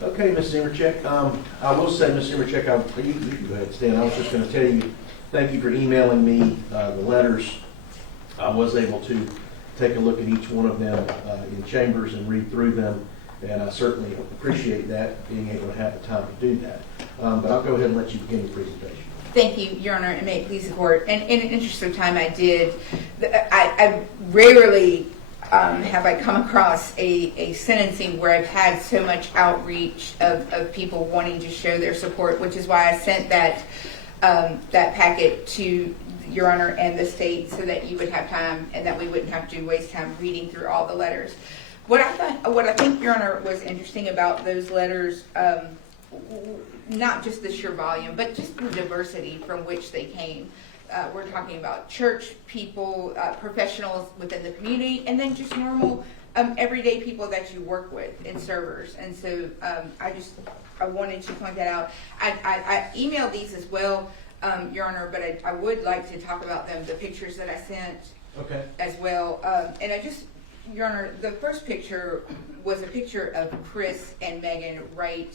Okay, Ms. Zimmercheck. I will say, Ms. Zimmercheck, you can go ahead, Stan. I was just going to tell you, thank you for emailing me the letters. I was able to take a look at each one of them in chambers and read through them, and I certainly appreciate that, being able to have the time to do that. But I'll go ahead and let you begin your presentation. Thank you, Your Honor, and may it please the court. And in an interest of time, I rarely have I come across a sentencing where I've had so much outreach of people wanting to show their support, which is why I sent that packet to Your Honor and the state so that you would have time and that we wouldn't have to waste time reading through all the letters. What I think, Your Honor, was interesting about those letters, not just the sheer volume, but just the diversity from which they came. We're talking about church people, professionals within the community, and then just normal, everyday people that you work with and servers. And so I wanted to point that out. I emailed these as well, Your Honor, but I would like to talk about them, the pictures that I sent as well. And Your Honor, the first picture was a picture of Chris and Megan right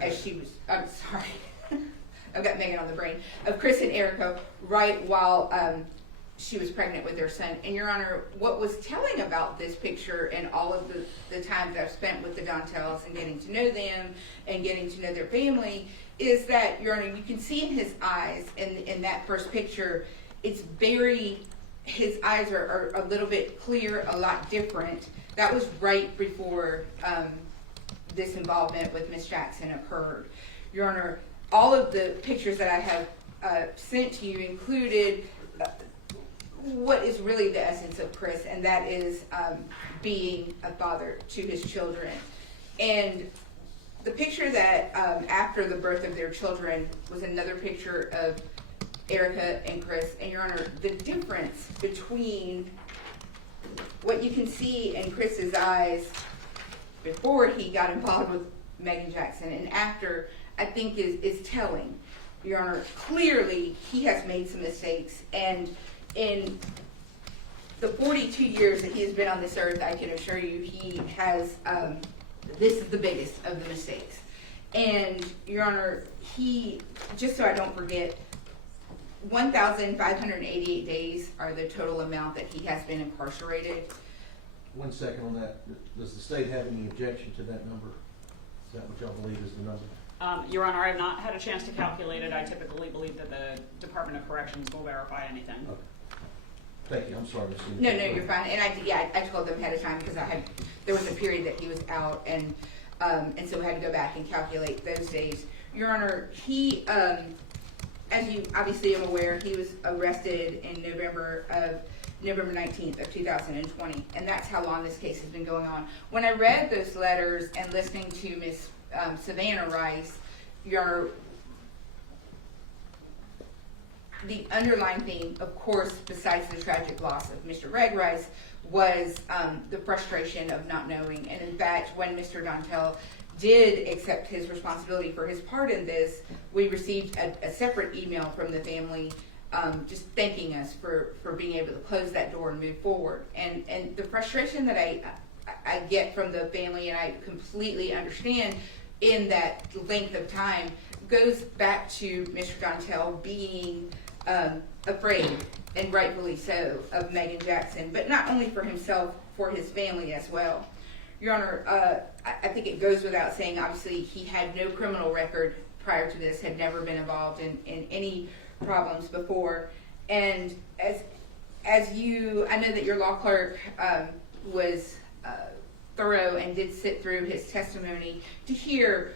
as she was, I'm sorry, I've got Megan on the brain, of Chris and Erica right while she was pregnant with their son. And Your Honor, what was telling about this picture and all of the time that I've spent with the Dontells and getting to know them and getting to know their family is that, Your Honor, you can see in his eyes in that first picture, it's very, his eyes are a little bit clear, a lot different. That was right before this involvement with Miss Jackson occurred. Your Honor, all of the pictures that I have sent to you included what is really the essence of Chris, and that is being a father to his children. And the picture that after the birth of their children was another picture of Erica and Chris. And Your Honor, the difference between what you can see in Chris's eyes before he got involved with Megan Jackson and after, I think is telling. Your Honor, clearly he has made some mistakes, and in the 42 years that he has been on this earth, I can assure you he has, this is the biggest of the mistakes. And Your Honor, he, just so I don't forget, 1,588 days are the total amount that he has been incarcerated. 1 second on that. Does the state have any objection to that number? Is that what y'all believe is the number? Your Honor, I have not had a chance to calculate it. I typically believe that the Department of Corrections will verify anything. Okay. Thank you. I'm sorry, Ms. No, you're fine. And I told them ahead of time because there was a period that he was out, and so we had to go back and calculate those days. Your Honor, he, as you obviously am aware, he was arrested in November 19th of 2020, and that's how long this case has been going on. When I read those letters and listening to Ms. Savannah Rice, the underlying theme, of course, besides the tragic loss of Mr. Greg Rice, was the frustration of not knowing. And in fact, when Mr. Dontell did accept his responsibility for his part in this, we received a separate email from the family just thanking us for being able to close that door and move forward. And the frustration that I get from the family, and I completely understand in that length of time, goes back to Mr. Dontell being afraid, and rightfully so, of Megan Jackson, but not only for himself, for his family as well. Your Honor, I think it goes without saying, obviously, he had no criminal record prior to this, had never been involved in any problems before. And as you, I know that your law clerk was thorough and did sit through his testimony to hear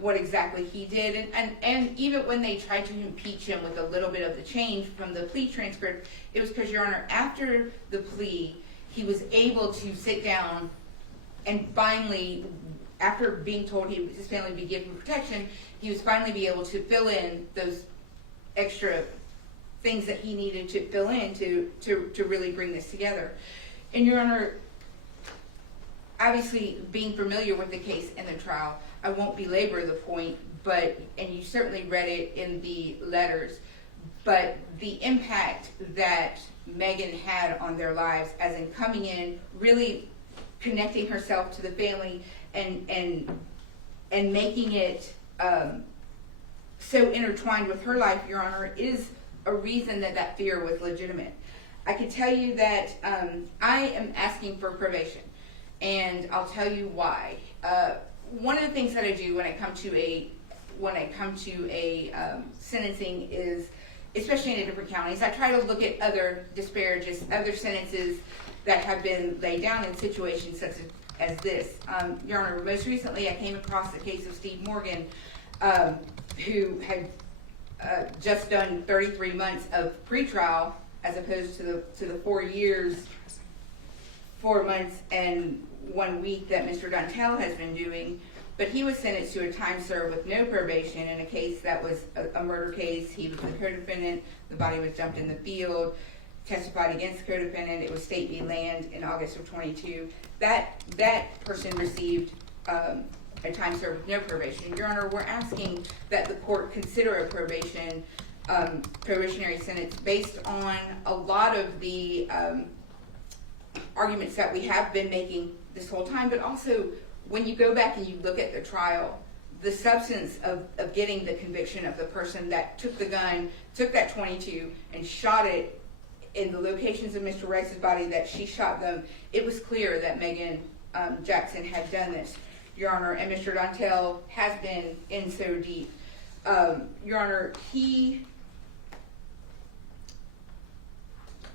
what exactly he did. And even when they tried to impeach him with a little bit of the change from the plea transcript, it was because, Your Honor, after the plea, he was able to sit down and finally, after being told his family would be given protection, he was finally be able to fill in those extra things that he needed to fill in to really bring this together. And Your Honor, obviously being familiar with the case and the trial, I won't belabor the point, and you certainly read it in the letters, but the impact that Megan had on their lives, as in coming in, really connecting herself to the family and and making it so intertwined with her life, Your Honor, is a reason that that fear was legitimate. I can tell you that I am asking for probation, and I'll tell you why. One of the things that I do when I come to a sentencing is, especially in the different counties, I try to look at other other sentences that have been laid down in situations such as this. Your Honor, most recently I came across the case of Steve Morgan, who had just done 33 months of pretrial as opposed to the 4 years, 4 months and 1 week that Mr. Dontell has been doing. But he was sentenced to a time served with no probation in a case that was a murder case. He was the co-defendant. The body was dumped in the field, testified against the co-defendant. It was State v. Land in August of 22. That person received a time served with no probation. Your Honor, we're asking that the court consider a probationary sentence based on a lot of the arguments that we have been making this whole time, but also when you go back and you look at the trial, the substance of getting the conviction of the person that took the gun, took that 22 and shot it in the locations of Mr. Rice's body that she shot them, it was clear that Megan Jackson had done this, Your Honor, and Mr. Dontell has been in so deep. Your Honor, he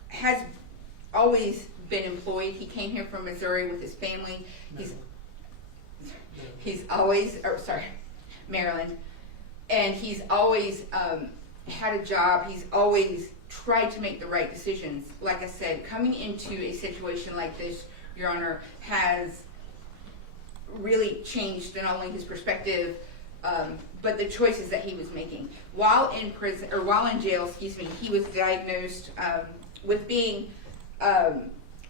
has always been employed. He came here from Missouri with his family. He's always, Maryland, and he's always had a job. He's always tried to make the right decisions. Like I said, coming into a situation like this, Your Honor, has really changed not only his perspective, but the choices that he was making. While in prison, or while in jail, he was diagnosed with being,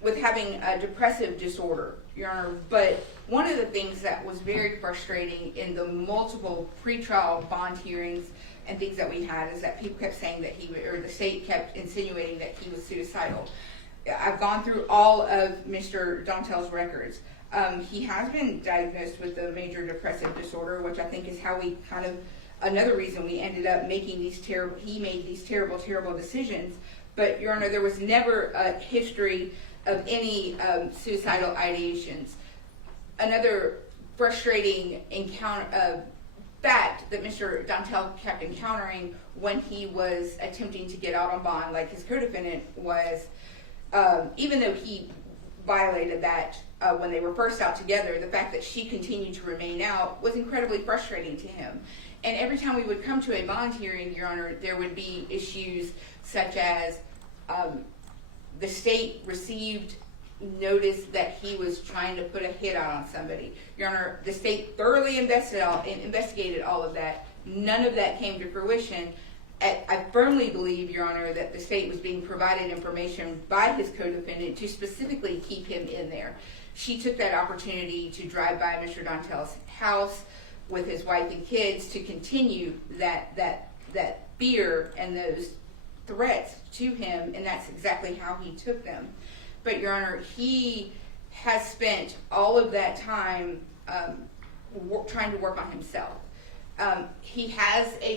with having a depressive disorder, Your Honor. But one of the things that was very frustrating in the multiple pretrial bond hearings and things that we had is that people kept saying that the state kept insinuating that he was suicidal. I've gone through all of Mr. Dontell's records. He has been diagnosed with a major depressive disorder, which I think is how we another reason we ended up making he made these terrible, terrible decisions. But Your Honor, there was never a history of any suicidal ideations. Another frustrating fact that Mr. Dontell kept encountering when he was attempting to get out on bond, like his co-defendant was, even though he violated that when they were first out together, the fact that she continued to remain out was incredibly frustrating to him. And every time we would come to a bond hearing, Your Honor, there would be issues such as the state received notice that he was trying to put a hit out on somebody. Your Honor, the state thoroughly investigated all of that. None of that came to fruition. I firmly believe, Your Honor, that the state was being provided information by his co-defendant to specifically keep him in there. She took that opportunity to drive by Mr. Dontell's house with his wife and kids to continue that fear and those threats to him, and that's exactly how he took them. But Your Honor, he has spent all of that time trying to work on himself. He has a